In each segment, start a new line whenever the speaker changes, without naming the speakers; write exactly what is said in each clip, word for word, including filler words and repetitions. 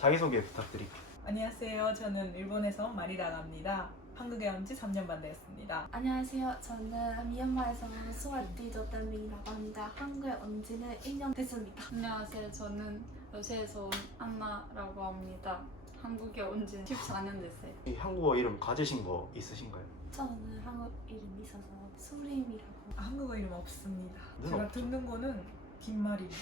자기소개 부탁드릴게요.
안녕하세요. 저는 일본에서 온 마리라고 합니다. 한국에 온 지 삼 년 반 되었습니다.
안녕하세요. 저는 미얀마에서 온 수아띠 조단민이라고 합니다. 한국에 온 지는 일 년 됐습니다.
안녕하세요. 저는 러시아에서 온 안나라고 합니다. 한국에 온 지는 십사 년 됐어요.
이 한국어 이름 가지신 거 있으신가요?
저는 한국 이름이 있어서 수림이라고.
한국어 이름 없습니다.
는
제가
없죠.
듣는 거는 김말입니다.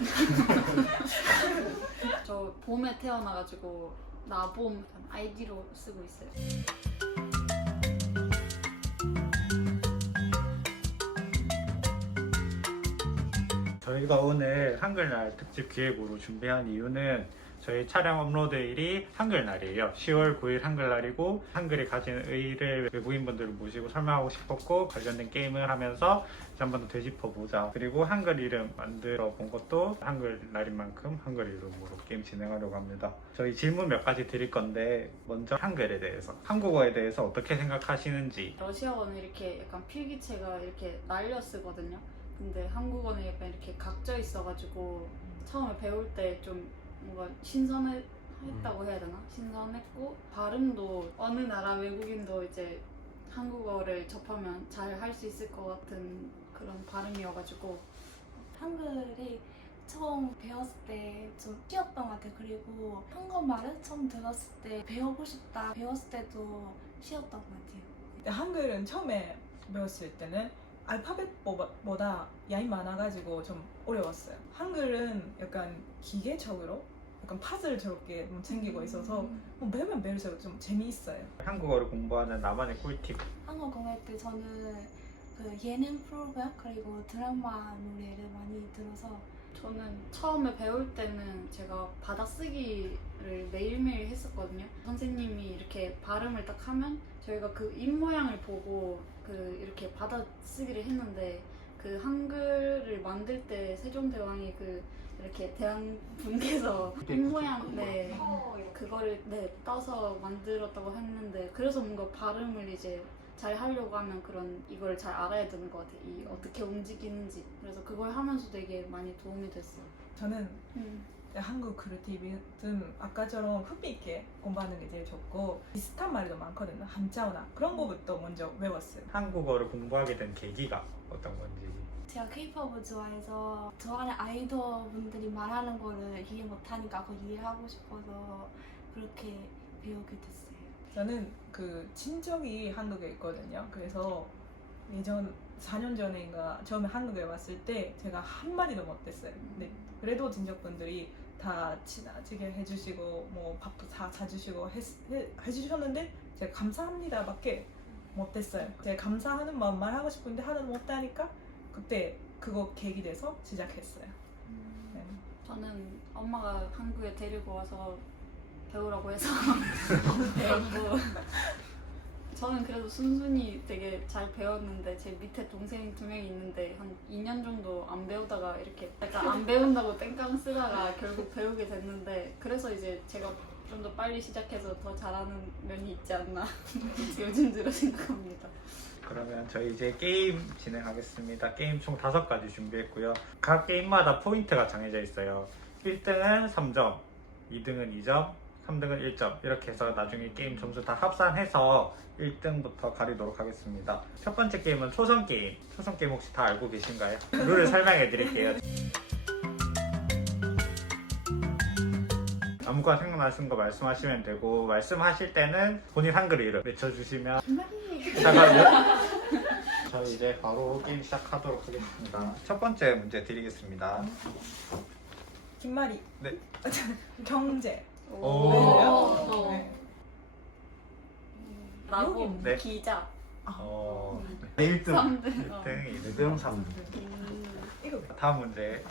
저 봄에 태어나가지고 나봄 아이디로 쓰고 있어요.
저희가 오늘 한글날 특집 기획으로 준비한 이유는 저희 촬영 업로드일이 한글날이에요. 시월 구일 한글날이고 한글이 가진 의의를 외국인분들을 모시고 설명하고 싶었고 관련된 게임을 하면서 한 번 더 되짚어보자. 그리고 한글 이름 만들어 본 것도 한글날인 만큼 한글 이름으로 게임 진행하려고 합니다. 저희 질문 몇 가지 드릴 건데 먼저 한글에 대해서, 한국어에 대해서 어떻게 생각하시는지.
러시아어는 이렇게 약간 필기체가 이렇게 날려 쓰거든요. 근데 한국어는 약간 이렇게 각져 있어가지고 처음에 배울 때 좀 뭔가 신선했다고 해야 되나? 신선했고 발음도 어느 나라 외국인도 이제 한국어를 접하면 잘 할 수 있을 것 같은 그런 발음이어가지고
한글이 처음 배웠을 때 좀 쉬웠던 것 같아요. 그리고 한국말을 처음 들었을 때 배우고 싶다 배웠을 때도 쉬웠던 것 같아요.
근데 한글은 처음에 배웠을 때는 알파벳보다 양이 많아가지고 좀 어려웠어요. 한글은 약간 기계적으로 약간 파즐스럽게 좀 생기고 있어서 뭐 배우면 배울수록 좀 재미있어요.
한국어를 공부하는 나만의 꿀팁.
한국어 공부할 때 저는 그 예능 프로그램 그리고 드라마 노래를 많이 들어서
저는 처음에 배울 때는 제가 받아쓰기를 매일매일 했었거든요. 선생님이 이렇게 발음을 딱 하면 저희가 그 입모양을 보고 그 이렇게 받아쓰기를 했는데 그 한글을 만들 때 세종대왕이 그 이렇게 대왕분께서 입모양 네 그거를 네 따서 만들었다고 했는데 그래서 뭔가 발음을 이제 잘 하려고 하면 그런 이걸 잘 알아야 되는 것 같아요. 이 어떻게 움직이는지. 그래서 그걸 하면서 되게 많이 도움이 됐어요.
저는
음.
한국 크루티비든 아까처럼 흥미있게 공부하는 게 제일 좋고 비슷한 말도 많거든요. 한자어나 그런 거부터 먼저 외웠어요.
한국어를 공부하게 된 계기가 어떤 건지.
제가 케이팝을 좋아해서 좋아하는 아이돌 분들이 말하는 거를 이해 못하니까 그걸 이해하고 싶어서 그렇게 배우게 됐어요.
저는 그 친척이 한국에 있거든요. 그래서 예전 사 년 전인가 처음에 한국에 왔을 때 제가 한마디도 못했어요. 근데 그래도 친척분들이 다 친하게 해주시고 뭐 밥도 다 사주시고 했, 해, 해주셨는데 제가 감사합니다 밖에 못했어요. 제가 감사하는 마음 말하고 싶은데 하는 못하니까 그때 그거 계기 돼서 시작했어요. 네.
저는 엄마가 한국에 데리고 와서 배우라고 해서 배웠고 저는 그래도 순순히 되게 잘 배웠는데 제 밑에 동생 두 명이 있는데 한 이 년 정도 안 배우다가 이렇게 약간 안 배운다고 땡깡 쓰다가 결국 배우게 됐는데 그래서 이제 제가 좀 더 빨리 시작해서 더 잘하는 면이 있지 않나 요즘 들어 생각합니다.
그러면 저희 이제 게임 진행하겠습니다. 게임 총 다섯 가지 준비했고요. 각 게임마다 포인트가 정해져 있어요. 일 등은 삼 점, 이 등은 이 점, 삼 등은 일 점 이렇게 해서 나중에 게임 점수 다 합산해서 일 등부터 가리도록 하겠습니다. 첫 번째 게임은 초성 게임. 초성 게임 혹시 다 알고 계신가요? 룰을 설명해 드릴게요. 아무거나 생각나시는 거 말씀하시면 되고 말씀하실 때는 본인 한글 이름 외쳐주시면 시작하고요. 저희 이제 바로 게임 시작하도록 하겠습니다. 첫 번째 문제 드리겠습니다.
김말이
네.
경제
오.
네.
나고
네.
기자
어,
일 등,
삼 등
일 등, 이 등.
이 등, 삼 등.
이거
다음 문제.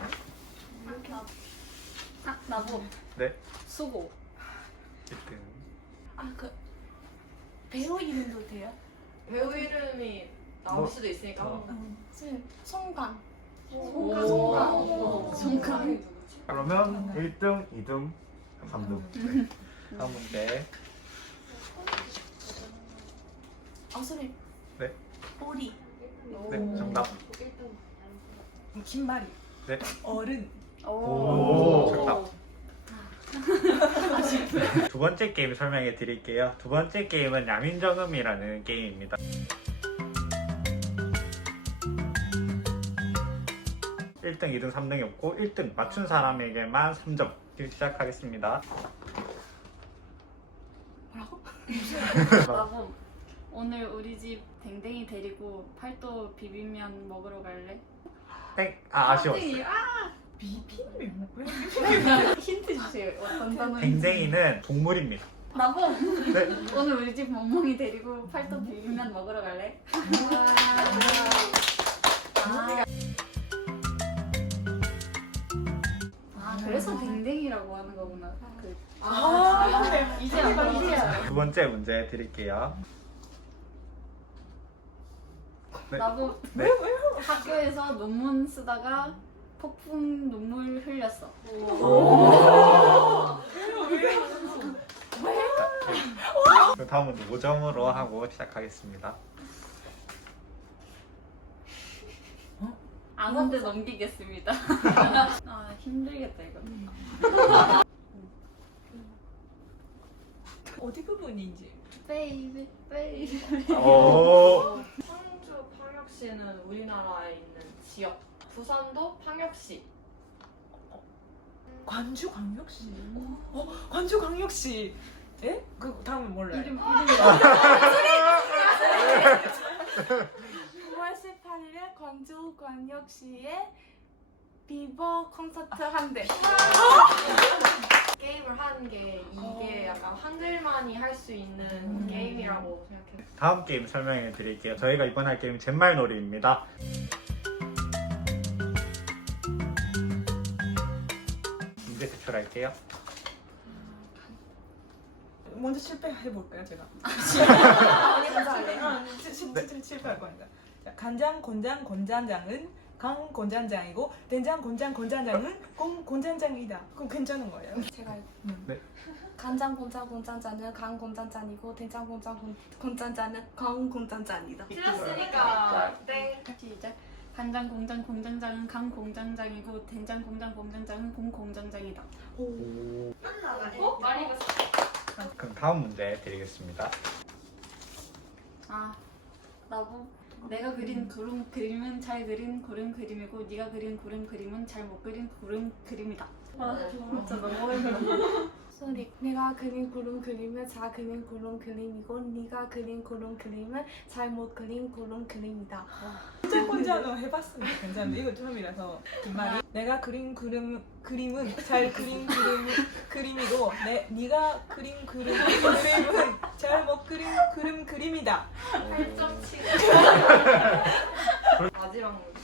아 나보
네.
수고
일 등.
아 그 배우 이름도 돼요?
배우 이름이 나올
뭐,
수도 있으니까
어.
음, 네. 송강.
송강.
송강. 송강.
그러면 일 등, 이 등, 삼 등.
다음 문제.
어수리.
네.
오리.
네, 정답.
김말이
네.
어른
오,
오, 정답. 두 번째 게임 설명해 드릴게요. 두 번째 게임은 야민정음이라는 게임입니다. 일 등, 이 등, 삼 등이 없고 일 등 맞춘 사람에게만 삼 점. 시작하겠습니다.
나봄 오늘 우리 집 댕댕이 데리고 팔도 비빔면 먹으러 갈래?
땡! 아, 아쉬웠어요.
땡이, 아!
비빔이 뭐야?
힌트 주세요. 어떤 단어인지.
댕댕이는 동물입니다.
나봄
네.
오늘 우리 집 멍멍이 데리고 팔도 비빔면 먹으러 갈래? 아, 아 그래서 댕댕이라고 하는 거구나. 그,
아,
이제 알아, 이제 알아.
두 번째 문제 드릴게요. 네.
나도
네.
학교에서 논문 쓰다가 폭풍 눈물 흘렸어.
그 다음은 오 점으로 하고 시작하겠습니다.
안 한데 넘기겠습니다. 아 힘들겠다 이거.
어디 부분인지.
베이비 베이비.
오.
청주 방역시는 우리나라에 있는 지역. 부산도 방역시.
관주 광역시. 어, 관주 광역시. 에? 그 다음은 몰라요.
이름 이름이
구월 십팔일에 광주광역시에 비버 콘서트 한대.
게임을 하는 게 이게 약간 한글만이 할 수 있는
음.
게임이라고 생각해요.
다음 게임 설명해 드릴게요. 저희가 이번 할 게임 잿말놀이입니다. 문제 제출할게요.
먼저 실패해볼까요, 제가?
언니 먼저 할래?
아, 시- 시- 시- 실패할 거니까. 자, 간장, 곤장, 곤장장은 강 곤장장이고 된장, 곤장, 곤장장은 공 곤장장이다. 그럼 괜찮은 거예요.
제가 알고.
음.
네.
간장 곤장 곤장자는 강 곤장자이고 된장 곤장 곤- 곤장자는 강 곤장자입니다.
틀렸으니까 땡.
시작. 간장 공장 공장장은 강 공장장이고 된장 공장 공장장은 공 공장장이다.
어? 말이
그럼 다음 문제 드리겠습니다.
아 나보 내가 그린 구름 그림은 잘 그린 구름 그림이고 네가 그린 구름 그림은 잘 못 그린 구름 그림이다. 아 진짜 너무 힘들어.
소리. 내가 그린 구름 그림은 잘 그린 구름 그림이고 네가 그린 구름 그림은 잘 못 그린 구름 그림이다.
곤장 곤장은 해봤으니까 괜찮은데 이거 처음이라서 말이 내가 그린 그림 그림은 잘 그린 그림 그림이고 내 네가 그린 그림 그림은 잘 못 그린 그림 그림이다.
팔 점 칠. 마지막 문제.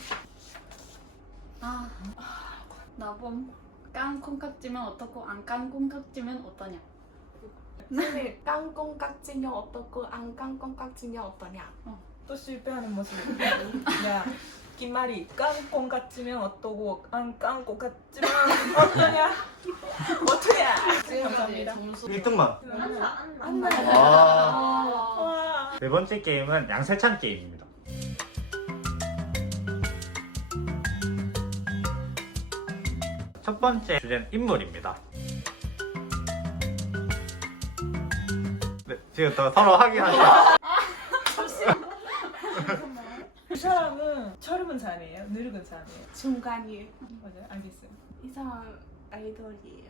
아 나봄 깐 콩깍지면 어떻고 안 깐 콩깍지면 어떠냐?
소리. 깡 꽁깍지면 어떻고 안 깡 꽁깍지면 어떠냐?
또 실패하는 모습. 야, 김말이 깡꽁 같으면 어떠고 안 깡꽁 같으면 어떠냐? 어떠냐?
지금까지
감사합니다.
점수
일 등만.
안나.
아.
와.
네 번째 게임은 양세찬 게임입니다. 첫 번째 주제는 인물입니다. 네, 지금 더 서로 확인하시죠.
이 사람은 젊은 사람이에요? 늙은 사람이에요?
중간이에요.
맞아요, 알겠어요.
이 사람 아이돌이에요.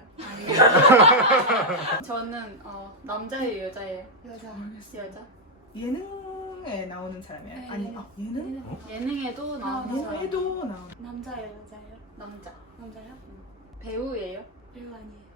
저는 어, 남자예요 여자예요?
여자.
여자.
예능에 나오는 사람이에요?
네.
아니, 아, 예능?
예능에도 나오는
아,
사람.
예능에도 나오는.
남자예요, 여자예요?
남자.
남자요?
배우예요?
배우 아니에요.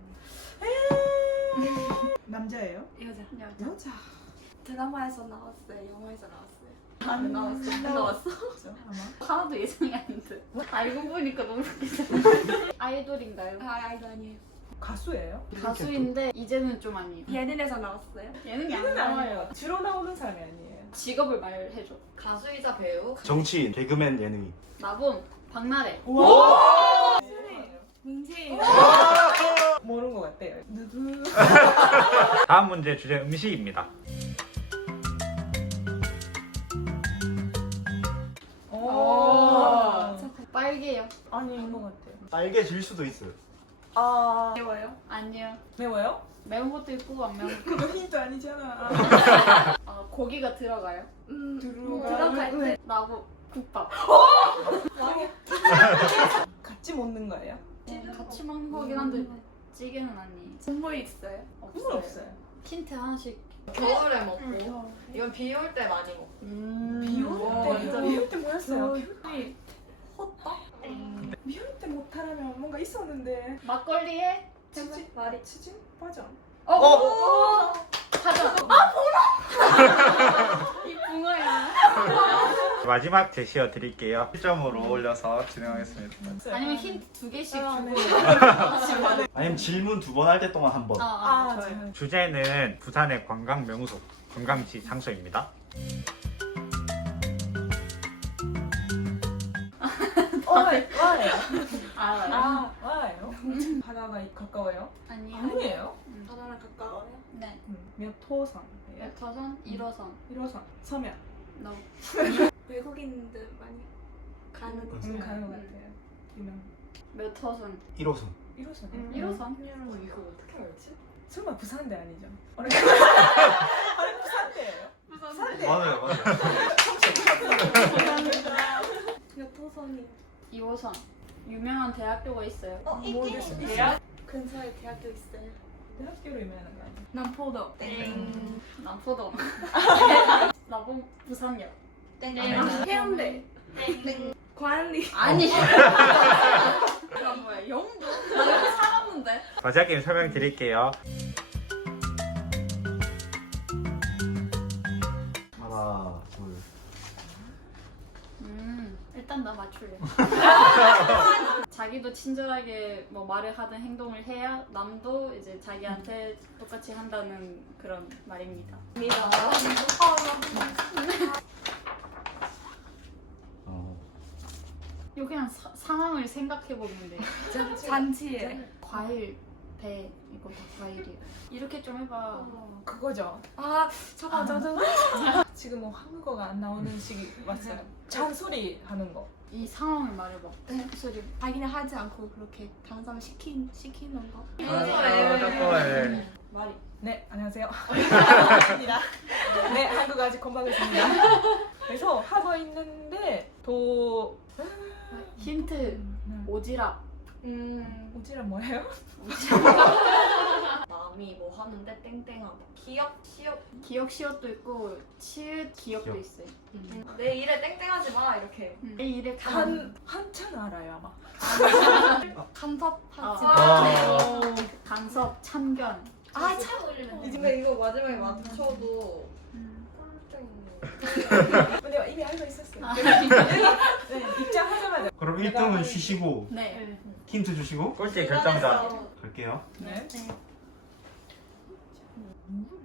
남자예요?
여자.
여자.
여자.
드라마에서 나왔어요. 영화에서 나왔어요.
안
나왔어? 안
나왔어?
나왔어?
아마.
하나도 예상이 안 돼. 알고 보니까 너무 웃기다. 아이돌인가요?
아, 아이돌 아니에요.
가수예요?
가수인데 이제는 좀 아니에요.
예능에서 나왔어요.
예능이 안
예능
나와요.
아니에요. 주로 나오는 사람이 아니에요.
직업을 말해줘.
가수이자 배우.
정치인, 개그맨, 예능인.
나봄, 박나래.
와.
민지.
모르는 것 같아요. 누구?
다음 문제 주제 음식입니다.
오.
빨개요.
아닌 것 같아요.
빨개질 수도 있어요.
아
매워요?
아니요.
매워요?
매운 것도 있고 안 매운 것도
그거 힌트 아니잖아.
있고. 아, 고기가 들어가요.
음,
들어가-
들어갈 때
나보 국밥.
같이 먹는 거예요?
같이 먹는 거긴 한데 찌개는 아니.
국물 있어요?
국물 없어요.
힌트 하나씩.
겨울에 먹고 이건 비 올 때 많이 먹고.
비 올
오,
때,
완전.
비 올 때 뭐였어요?
저희 호떡?
비 올 때 못하라면 뭔가 있었는데.
막걸리에
치즈?
말이
치즈? 빠져.
어,
어!
하자. 이 붕어야.
마지막 제시어 드릴게요. 일 점으로 올려서 진행하겠습니다.
아니면 힌트 두 개씩
아,
주고.
네.
아니면 질문 두 번 할 때 동안 한 번.
아, 아,
아,
저요.
저요.
주제는 부산의 관광 명소, 관광지 장소입니다.
어, 와요.
알아요.
아, 와요? 바다가 가까워요?
아니요.
아니에요?
음.
바다랑 가까워요?
네.
음, 몇 호선?
몇 호선? 일 호선.
일 호선. 서면.
너.
외국인들 많이 가는
음.
음, 가는 것 같아요. 유명.
몇 호선?
일 호선.
일 호선.
음.
일 호선?
어, 이거 어떻게 알지?
설마 부산대 아니죠? 아니 부산대예요? 부산대.
맞아요, 맞아요.
몇 호선이요?
이 호선. 유명한 대학교가 있어요.
어,
모르겠어요.
대학? 근처에 대학교 있어요.
대학교로 유명한 거 아니에요?
남포도.
땡. 남포동. 나봉 부산역.
땡. 해운대.
땡.
관리.
아니. 나 뭐야? 영도? 나 여기 살았는데.
마지막 게임 설명드릴게요.
하나, 둘.
음, 일단 나 맞출래. 자기도 친절하게 뭐 말을 하든 행동을 해야 남도 이제 자기한테 똑같이 한다는 그런 말입니다.
입니다.
어.
이거 그냥 사- 상황을 생각해 보면 돼.
잔치에.
과일, 배 이거 다 과일이야. 이렇게 좀 해봐.
그거죠.
아, 잠깐, 저, 저.
지금 뭐 한국어가 안 나오는 시기 왔어요. 잔소리 하는 거.
이 상황을 말해봐. 소리.
자기는 하지 않고 그렇게 다른 사람 시킨, 시키는 거.
아, 깜빡해.
말이.
네, 안녕하세요. 반갑습니다. 네, 한국어 아직 건방했습니다. 그래서 하고 있는데 또
힌트.
음,
오지랖.
음.
오지랖 뭐예요?
남이 뭐 하는데 땡땡하다. 기억, 시업.
기억 시옷도 있고 치읓 기억도
기억.
있어요.
내 일에 땡땡하지 마 이렇게.
음. 내 일에
한 한참 알아요 아마.
간섭하지
아.
마.
아.
간섭, 참견.
아, 참 어울리네.
근데 이거 마지막에 맞춰도
음.
꼴등이네.
근데 이미 알고 있었어요.
아.
네, 입장하자마자.
그럼 일 등은 쉬시고
네.
힌트 주시고
꼴찌 결정자.
갈게요.
네.
네.
누구를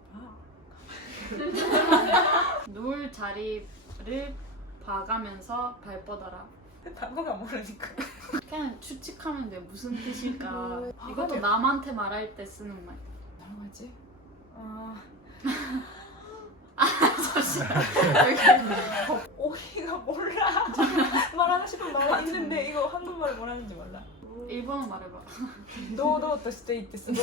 잘 봐.
누울 자리를 봐가면서 발뻗어라.
단어가 모르니까.
그냥 추측하면 돼. 무슨 뜻일까.
음,
이것도
봐가면-
남한테 말할 때 쓰는 말.
뭐라고 하지? 아. 오이가 몰라. 말하고 싶은 말이 있는데 이거 한국말을 뭐라는지 몰라.
일본어 말해봐.
노도 또 스테이트 쓰고.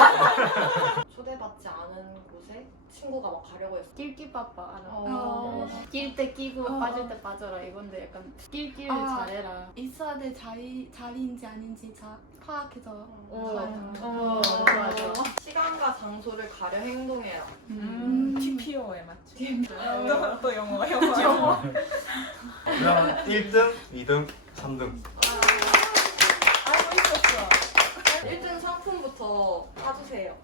초대받지 않은 곳에 친구가 막 가려고 했어.
낄끼빠빠 알아?
어.
낄 때 끼고
어.
빠질 때 빠져라. 이건데 약간 낄끼를
아.
잘해라.
있어야 될 자리, 자리인지 아닌지 자, 파악해서 가요.
어.
좋아 좋아.
시간과 장소를 가려 행동해라.
음, 티피오에 맞지. 또, 또 영어, 영어, 영어.
그럼 일 등, 이 등, 삼 등.
알고 있었어.
일 등 상품부터 사주세요.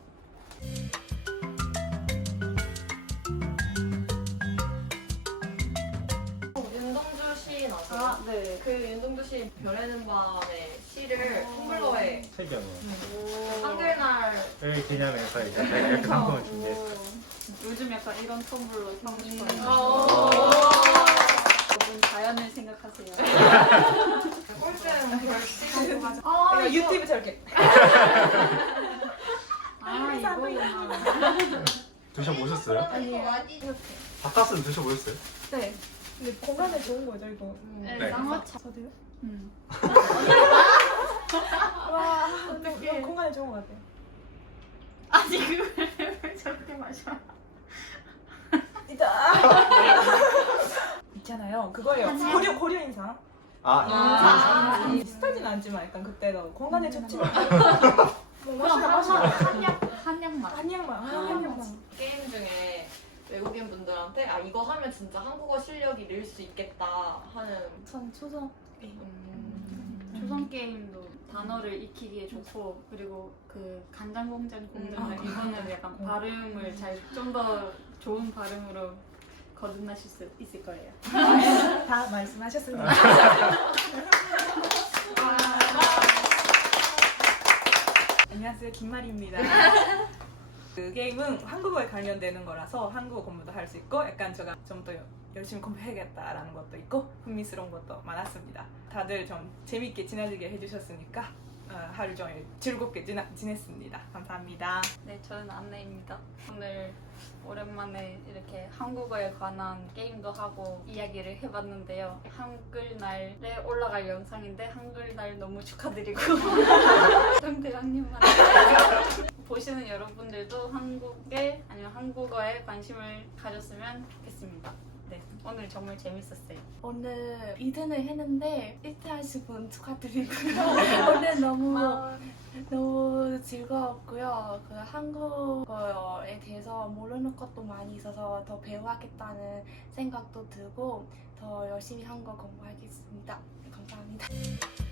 윤동주 시인 아세요?
아, 네.
그 윤동주 시인 별에는 밤의 시를 텀블러에
세 점으로.
한글날
기념해서 이제 이렇게 상품을 준비했어요.
오. 요즘 약간 이런 텀블러 사고 싶어요.
어.
여러분 자연을 생각하세요.
꼴등 별시간 가져.
아,
이거 유튜브 저렇게.
아, 이거구나.
드셔보셨어요?
아니에요.
바카스는 드셔보셨어요?
네. 근데 건강에 좋은 거죠, 이거.
음.
네,
네.
쌍화차.
저도요?
음.
와, 어떡해. 공간이 좋은 것 같아요.
아니 그걸 저렇게 마셔.
있다. 있잖아요. 그거예요. 고려 고려 인상.
아,
아.
음, 비슷하진 않지만 약간 그때도 공간에 좋지만. 뭐
그럼
마시라 마시라.
한약 한약 맛.
한약만 한약만.
게임 중에 외국인 분들한테 아 이거 하면 진짜 한국어 실력이 늘 수 있겠다 하는
전 초성
음,
조선 게임도 단어를 익히기에 좋고 그리고 그 간장공장 공장
음.
이거는 약간 발음을 잘 좀 더 좋은 발음으로 거듭나실 수 있을 거예요.
다 말씀하셨습니다. 안녕하세요, 김말입니다. 그 게임은 한국어에 관련되는 거라서 한국어 공부도 할 수 있고 약간 제가 좀 더 열심히 공부해야겠다라는 것도 있고 흥미스러운 것도 많았습니다. 다들 좀 재밌게 지내게 해주셨으니까 어, 하루 종일 즐겁게 지나, 지냈습니다. 감사합니다.
네, 저는 안내입니다. 오늘 오랜만에 이렇게 한국어에 관한 게임도 하고 이야기를 해봤는데요. 한글날에 올라갈 영상인데 한글날 너무 축하드리고 상대장님만 보시는 여러분들도 한국에 아니면 한국어에 관심을 가졌으면 좋겠습니다. 네, 오늘 정말 재밌었어요.
오늘 이 등을 했는데 일 등 하신 분 축하드리고요. 오늘 너무 너무 즐거웠고요. 그 한국어에 대해서 모르는 것도 많이 있어서 더 배워야겠다는 생각도 들고 더 열심히 한국어 공부하겠습니다. 감사합니다.